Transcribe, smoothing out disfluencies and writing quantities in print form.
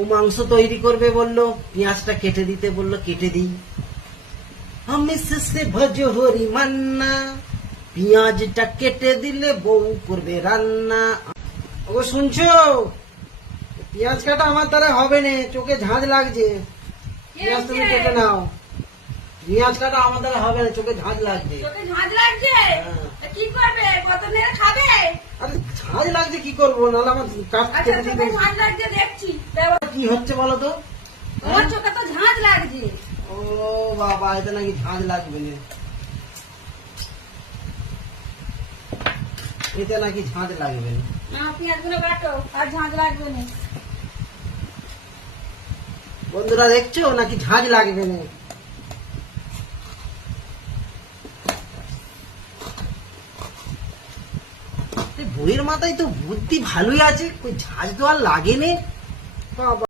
ও মাংস তৈরি করবে বললো, পেঁয়াজটা কেটে দিতে বললো, কেটে দিই। আমি শেষে ভজহরি মান্না, পেঁয়াজটা কেটে দিলে বউ করবে রান্না। ও শুনছো, পেঁয়াজ কাটা আমার দ্বারা হবে না, চোখে ঝাঁঝ লাগছে। পেঁয়াজ তুমি কেটে নাও। পেঁয়াজ কাটা আমার দ্বারা হবে না, চোখে ঝাঁঝ লাগছে। তোকে ঝাঁজ লাগছে? তা কি করবে? কত নেড়ে খাবে? আরে ঝাঁঝ লাগছে কি করবো, নাহলে আমার কাট আচ্ছা, কেটে তোকে দিতে। ঝাঁজ লাগছে দেখছি। কি হচ্ছে বলো তো? তোমার চোখে তো ঝাঁজ লাগছে। ও বাবা, এটা নাকি ঝাঁঝ লাগবে না, এতে নাকি ঝাঁঝ লাগবে না। না, পেঁয়াজগুলো কাটো, আর ঝাঁজ লাগবে না। বন্ধুরা দেখছো, নাকি ঝাঁঝ লাগবে না। এই বুড়ির মাথায় তো বুদ্ধি ভালোই আছে, ওই ঝাঁঝ তো আর লাগে না। বাবা।